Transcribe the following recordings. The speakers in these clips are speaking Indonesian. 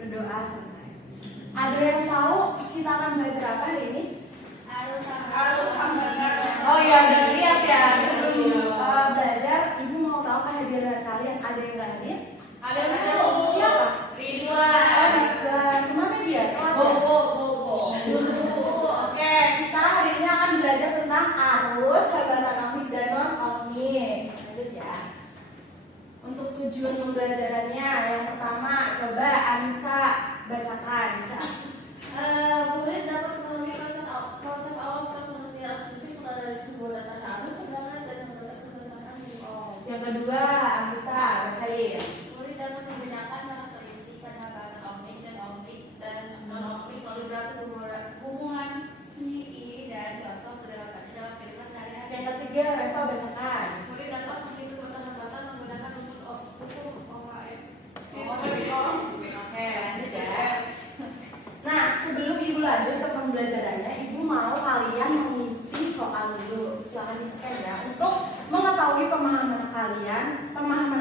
Berdoa selesai. Ada yang tahu kita akan belajar apa hari ini? Arus hambatan. Oh iya, udah lihat ya. Sebelum belajar, ibu mau tahu kehadiran kalian. Ada yang nggak hadir? Ada Bu. Siapa? Ridwan. Oh, Ridwan. Kemana dia? Bo. Oke, kita hari ini akan belajar tentang arus, hambatan ohmik dan non ohmik. Lanjut ya. Untuk tujuan pembelajarannya, yang pertama, coba Anissa bacakan. Bisa. Murid dapat memahami konsep awal pengertian arus listrik mulai dari sebuah data arus, tegangan dan hambatan berdasarkan nilai. Yang kedua, Anita bacain. Murid dapat membedakan karakteristik hambatan ohmik dan non ohmik melalui beberapa hubungan PI dan contoh penerapannya dalam kehidupan sehari-hari. Yang ketiga, Reva bacakan. Murid dapat menghitung masa hambatan menggunakan rumus OHM. Oke, lanjut ya. Nah, sebelum ibu lanjut ke pembelajarannya, ibu mau kalian mengisi soal dulu. Silahkan di-scan ya, untuk mengetahui pemahaman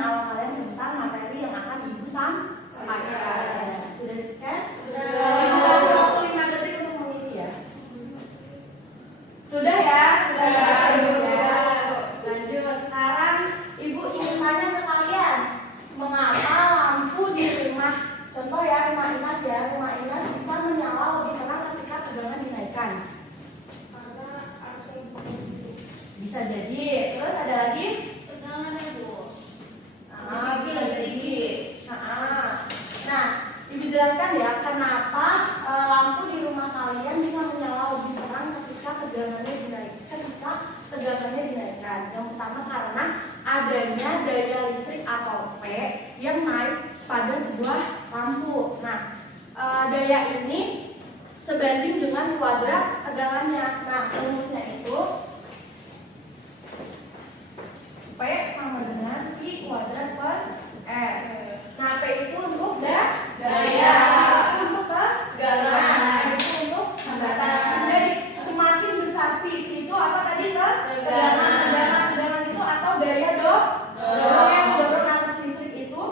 awal kalian tentang materi yang akan ibu sampaikan. Sudah di-scan? Sudah. Ibu kasih waktu 5 detik untuk mengisi ya. Sudah ya? Sudah. Lanjut. Sekarang ibu ingin tanya ke kalian, mengapa lampu di rumah, contoh ya rumah Inas ya, rumah Inas bisa menyala lebih terang ketika tegangan dinaikkan? Karena arus yang Bisa jadi. Terus ada lagi? tegangan ya Bu. Bisa jadi. Nah, ibu jelaskan ya kenapa lampu di rumah kalian bisa menyala lebih terang ketika tegangannya dinaikkan. Yang pertama karena adanya daya listrik atau P yang naik pada sebuah lampu. Nah, daya ini sebanding dengan kuadrat tegangannya. Nah, rumusnya itu P sama dengan I kuadrat per R. Nah, P itu untuk daya, itu untuk tegangan, itu untuk hambatan. Jadi semakin besar V itu apa tadi tegangan itu atau daya dorong yang mendorong arus listrik itu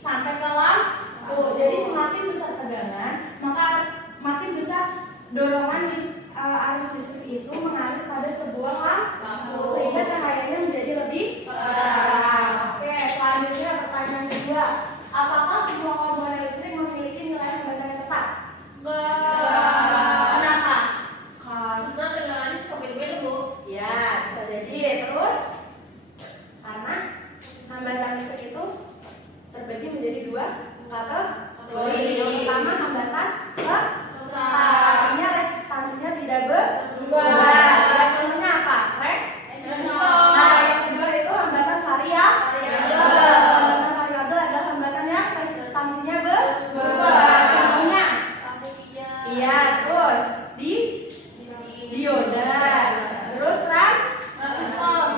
sampai ke lampu. Jadi semakin besar tegangan, maka makin besar dorongan arus listrik itu mengalir pada sebuah lampu sehingga cahayanya menjadi lebih terang. Oke, selanjutnya pertanyaan kedua, apakah semua komponen listrik memiliki nilai hambatan yang tetap? Kenapa? Karena tegangannya suka beda-beda Bu. Ya, bisa jadi. Terus karena hambatan listrik itu terbagi menjadi dua kategori. Yang pertama hambatan tetap, artinya resistansinya tidak berubah. Contohnya apa? Nah, yang kedua itu hambatan variabel. Hambatan variabel adalah hambatan yang resistansinya berubah. Contohnya, Lampu hijau. iya, terus dioda, terus transistor.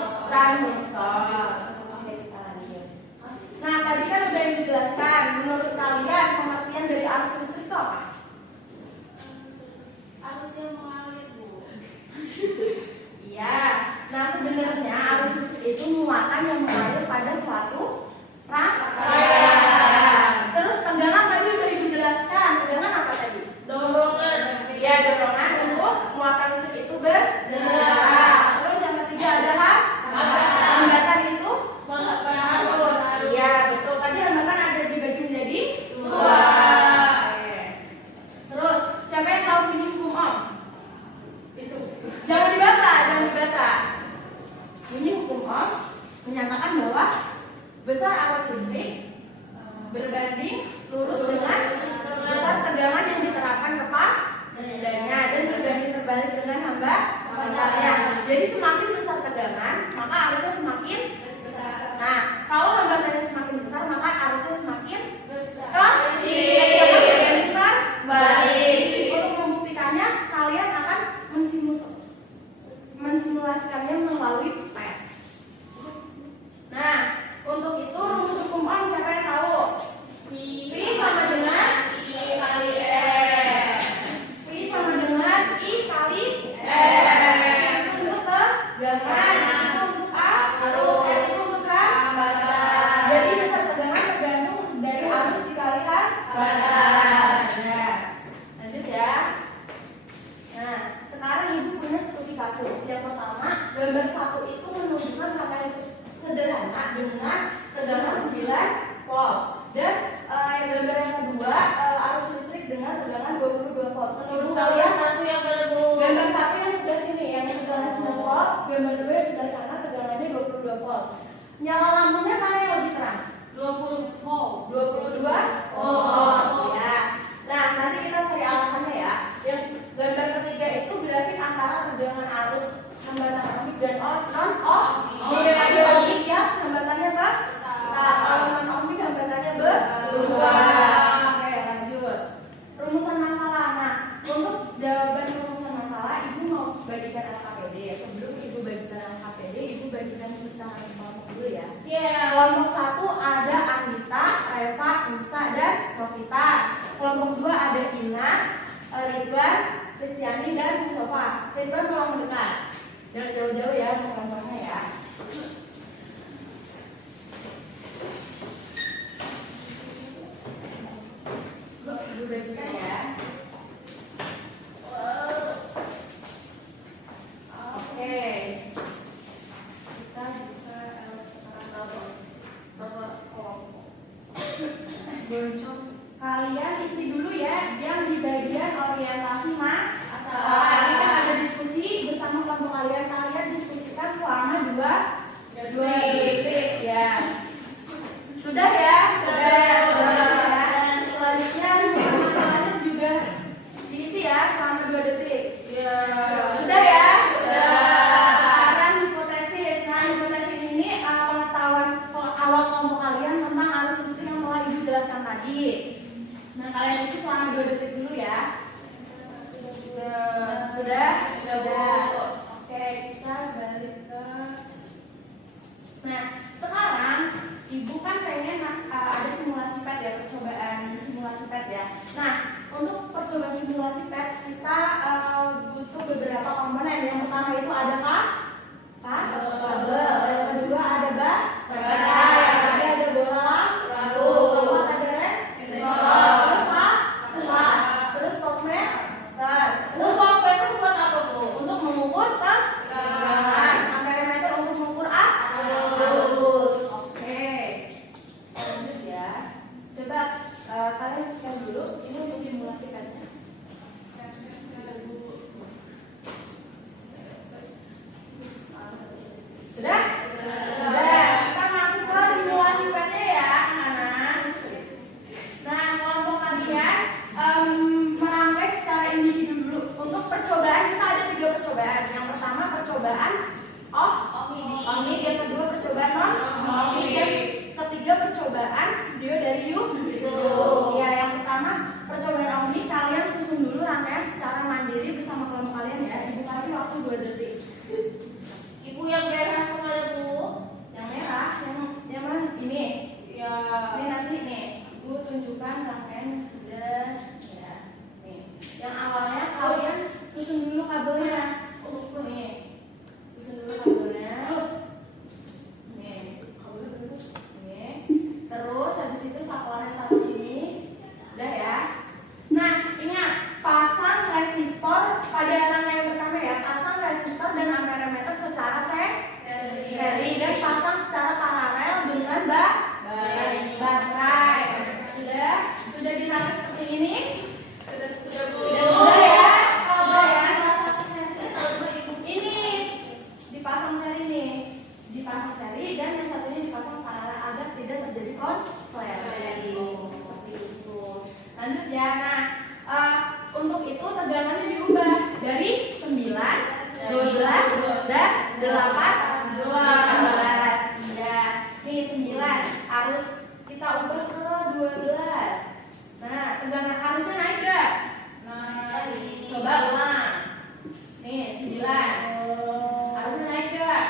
Oke, kita lanjut. Nah, tadi kan udah yang dijelaskan. Menurut kalian pengertian dari arus listrik itu apa? Arus yang mengalir Bu. Iya. Nah, sebenarnya arus listrik itu muatan yang mengalir pada suatu rangkaian. Terus tegangan tadi udah ibu jelaskan. Tegangan apa tadi? Dorongan. Ya, dorongan untuk muatan listrik itu bergerak. Terus yang ketiga adalah hambatan itu. Arus. Iya, betul. Tadi hambatan ada dibagi menjadi Dua. Oke. Terus siapa yang tahu bunyi hukum Ohm? Itu. Jangan dibaca. Bunyi hukum Ohm menyatakan bahwa besar arus listrik berbanding lurus dengan besar tegangan yang diterapkan kepadanya dan berbanding terbalik dengan hambatannya. Jadi semakin besar tegangan, maka arusnya semakin besar. Nah, kalau hambatannya semakin besar, maka arusnya semakin kecil. Berbanding terbalik. Untuk membuktikannya, kalian akan mensimulasikannya melalui PET. Nah, untuk itu rumus hukum Ohm siapa yang tahu? V sama dengan I kali R. V sama dengan I kali R. Itu untuk tegangan. Novita. Kelompok 2 ada Inas, Ridwan, Kristiani, dan Mustafa. Ridwan tolong mendekat. Jangan jauh-jauh ya kelompoknya ya. Dibagikan ya. Oke. Kita buka kalian isi dulu ya yang di bagian orientasi masalah. Ini kan ada diskusi bersama kelompok kalian. Kalian diskusikan selama 2 detik ya. Sudah ya? Sudah ya. Selanjutnya masalahnya juga diisi ya selama 2 detik. Sudah ya? Sekarang hipotesis. Nah, hipotesis ini pengetahuan awal kelompok kalian tentang arus listrik yang telah Ibu jelaskan tadi. Nah, kalian isi selama 2 detik dulu ya. Sudah. Oke, kita balik ke. Nah, sekarang Ibu kan pengen ada simulasi PET ya, percobaan simulasi PET ya. Nah, untuk percobaan simulasi PET kita butuh beberapa komponen. Yang pertama itu ada kabel. Yang kedua ada baterai. Yang ketiga ada bola lampu. Keempat ada rem. Terus voltmeter. Terus voltmeter buat apa Bu? Untuk mengukur tegangan. Amperemeter untuk mengukur arus. Oke. Lanjut ya. Coba kalian scan dulu. Ini untuk simulasi PET-nya. Sudah? Sudah. Kita masuk ke simulasi PET-nya ya, anak-anak. Nah, kelompok kalian merangkai secara individu dulu. Untuk percobaan kita ada 3 percobaan. Yang pertama percobaan ohmik, yang kedua percobaan non-ohmik, yang ketiga percobaan video dari YouTube. Ya, yang pertama percobaan ohmik, kalian susun dulu rangkaian secara mandiri bersama kelompok kalian ya. Ibu kasih waktu 2 detik. Ibu yang merah kemana Bu? Yang merah, yang mana? Ini. Ya. Ini nanti nih, Ibu tunjukkan rangkaian yang sudah ya. Nih, yang awalnya kalian susun dulu kabelnya. Nih, susun dulu kabelnya. Nih, nih. Terus habis itu saklarnya taruh sini. Udah ya. Nah, ingat pasang resistor pada rangkaian pertama ya. Pasang resistor dan amperemeter secara seri dan pasang secara paralel dengan baterai. Sudah dirangkai seperti ini. Sudah Bu. Sudah ya. Ini dipasang seri nih. Dipasang seri dan yang satunya dipasang paralel agar tidak terjadi konsleting. Seperti itu. Lanjut ya. Nah, untuk itu tegangannya diubah dari 9, 12, dan 18. Iya. Nih 9 harus kita ubah ke 12. Nah, tegangan arusnya naik gak? Naik. Coba ulang. Nih 9. Harusnya naik gak?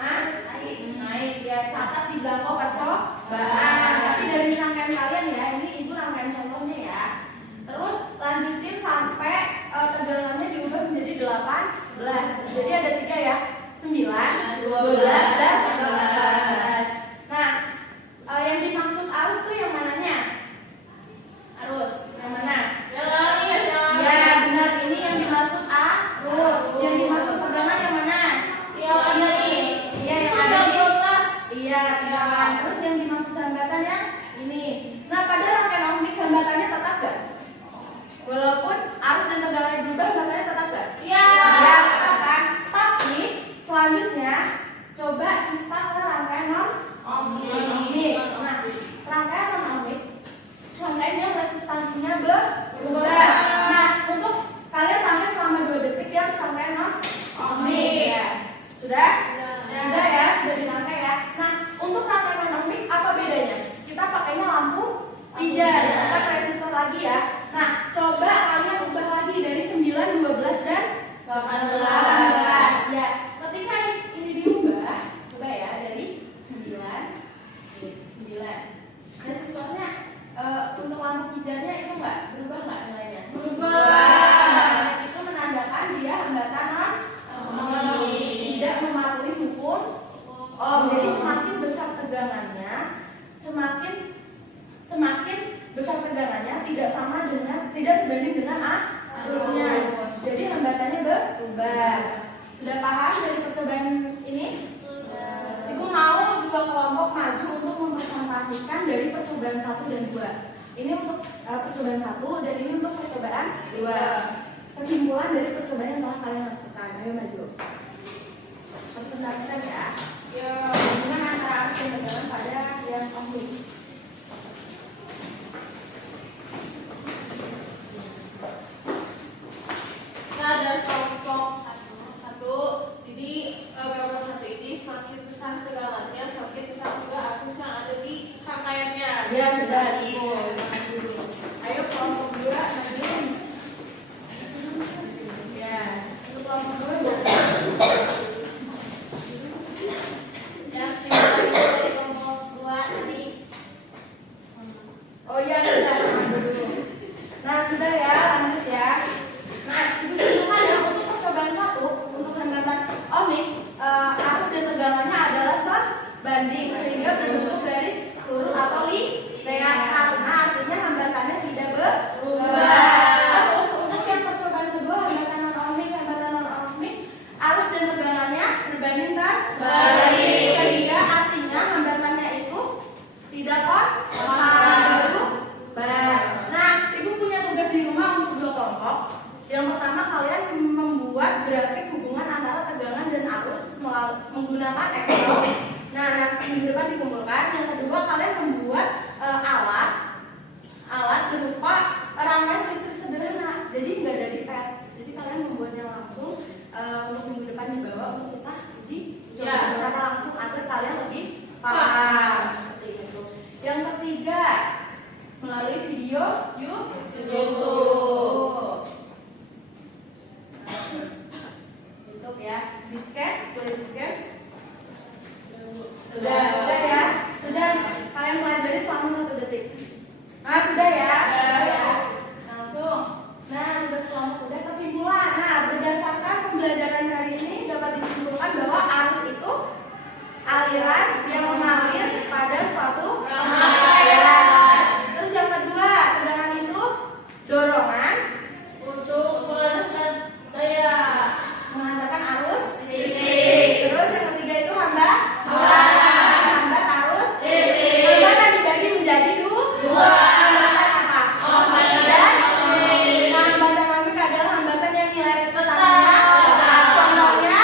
Naik ya. Catat di belakang percobaan. Tapi dari rangkaian kalian ya, ini Ibu rangkaian contohnya ya. Terus lanjutin sampai tegangannya diubah menjadi 18. Jadi ada 3 ya. 9, 12, dan 18. Nah, yang dimaksud arus tuh yang mananya? Arus. Yang mana? Ya, benar. Ini yang dimaksud arus. Yang dimaksud tegangan yang mana? Iya, yang ada di iya, tegangan. Terus yang dimaksud hambatan yang ini. Nah, pada rangkaian ohmik hambatannya tetap gak? Walaupun arus dan tegangannya berubah, hambatannya tetap gak? Iya. Ya, tetap kan? Tapi selanjutnya coba kita ke rangkaian non-ohmik. Nah, rangkaian non-ohmik, rangkaian yang resistansinya berubah. Nah, untuk kalian rangkai selama 2 detik yang rangkaian non-ohmik ya. Sudah? Sudah ya, sudah dirangkai ya. Nah, untuk rangkaian non-ohmik apa bedanya? Kita pakainya lampu pijar, bukan resistor lagi ya. Nah, coba kalian ubah lagi dari 9, 12, dan 18. Ya, ketika ini diubah, coba ya dari 9. Resistornya Ini untuk percobaan 1 dan ini untuk percobaan 2. Kesimpulan dari percobaan yang telah kalian lakukan. Ayo maju. Presentasikan ya. Hubungan antara arus dan tegangan pada yang ohmik. Nah, dari kelompok satu, jadi kelompok 1 ini semakin besar tegangannya, semakin besar juga arus yang ada di rangkaiannya. Ya sudah. Ayo kelompok 2 lanjut. Ya. Untuk kelompok 2 yang simpulan dari kelompok 2 tadi. Oh iya sudah. Nah sudah ya, lanjut ya. Nah ibu simpulkan ya untuk percobaan 1 untuk hambatan ohmik, arus dan tegangannya adalah sebanding sehingga berbentuk garis lurus atau linear karena artinya hambatannya tidak berubah. Terus untuk yang percobaan kedua hambatan non ohmik, arus dan tegangannya berbanding terbalik sehingga artinya hambatannya itu tidak konstan berubah. Nah ibu punya tugas di rumah untuk 2 kelompok. Yang pertama kalian membuat grafik hubungan antara tegangan dan arus menggunakan Excel. Nah nanti minggu depan dikumpulkan. Yang kedua kalian membuat alat berupa rangkaian listrik sederhana. Jadi nggak dari pet. Jadi kalian membuatnya langsung untuk minggu depan dibawa untuk kita uji coba secara langsung agar kalian lebih paham. Seperti itu. Yang ketiga melalui video YouTube. YouTube ya, di scan, boleh di scan. Sudah ya, sudah kalian pelajari selama 1 detik. Nah sudah ya, langsung. Nah tugas kelompok udah kesimpulan. Nah berdasarkan pembelajaran hari ini dapat disimpulkan bahwa arus itu aliran yang mengalir pada suatu rangkaian. Terus yang kedua, tegangan itu dorongan untuk mengantarkan daya menghantarkan arus listrik. Terus yang ketiga itu hambat arus listrik. Hambatan dibagi menjadi dua. Hambatan apa? Dan hambatan ohmik adalah hambatan yang nilai resistansinya contohnya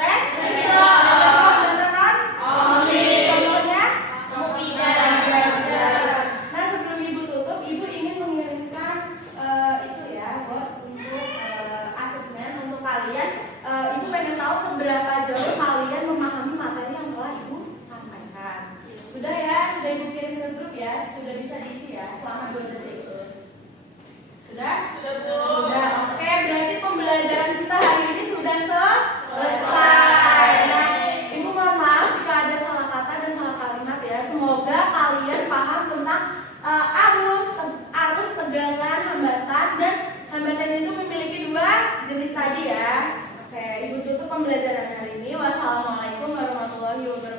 resistor. Hambatan non ohmik contohnya Nah sebelum ibu tutup, ibu ingin mengirimkan itu ya buat untuk asesmen untuk kalian. Ibu pengen tahu seberapa jauh kalian memahami materi yang telah ibu sampaikan. Sudah ya, sudah ibu kirim ke grup ya, sudah bisa diisi ya selama 2 detik. Sudah? Sudah. Oke, berarti pembelajaran kita hari ini sudah selesai. Nah, ibu mohon maaf jika ada salah kata dan salah kalimat ya. Semoga kalian paham tentang arus, tegangan, hambatan, dan hambatan itu memiliki 2 jenis tadi ya. Oke, ibu tutup pembelajaran hari ini. Wassalamualaikum warahmatullahi wabarakatuh.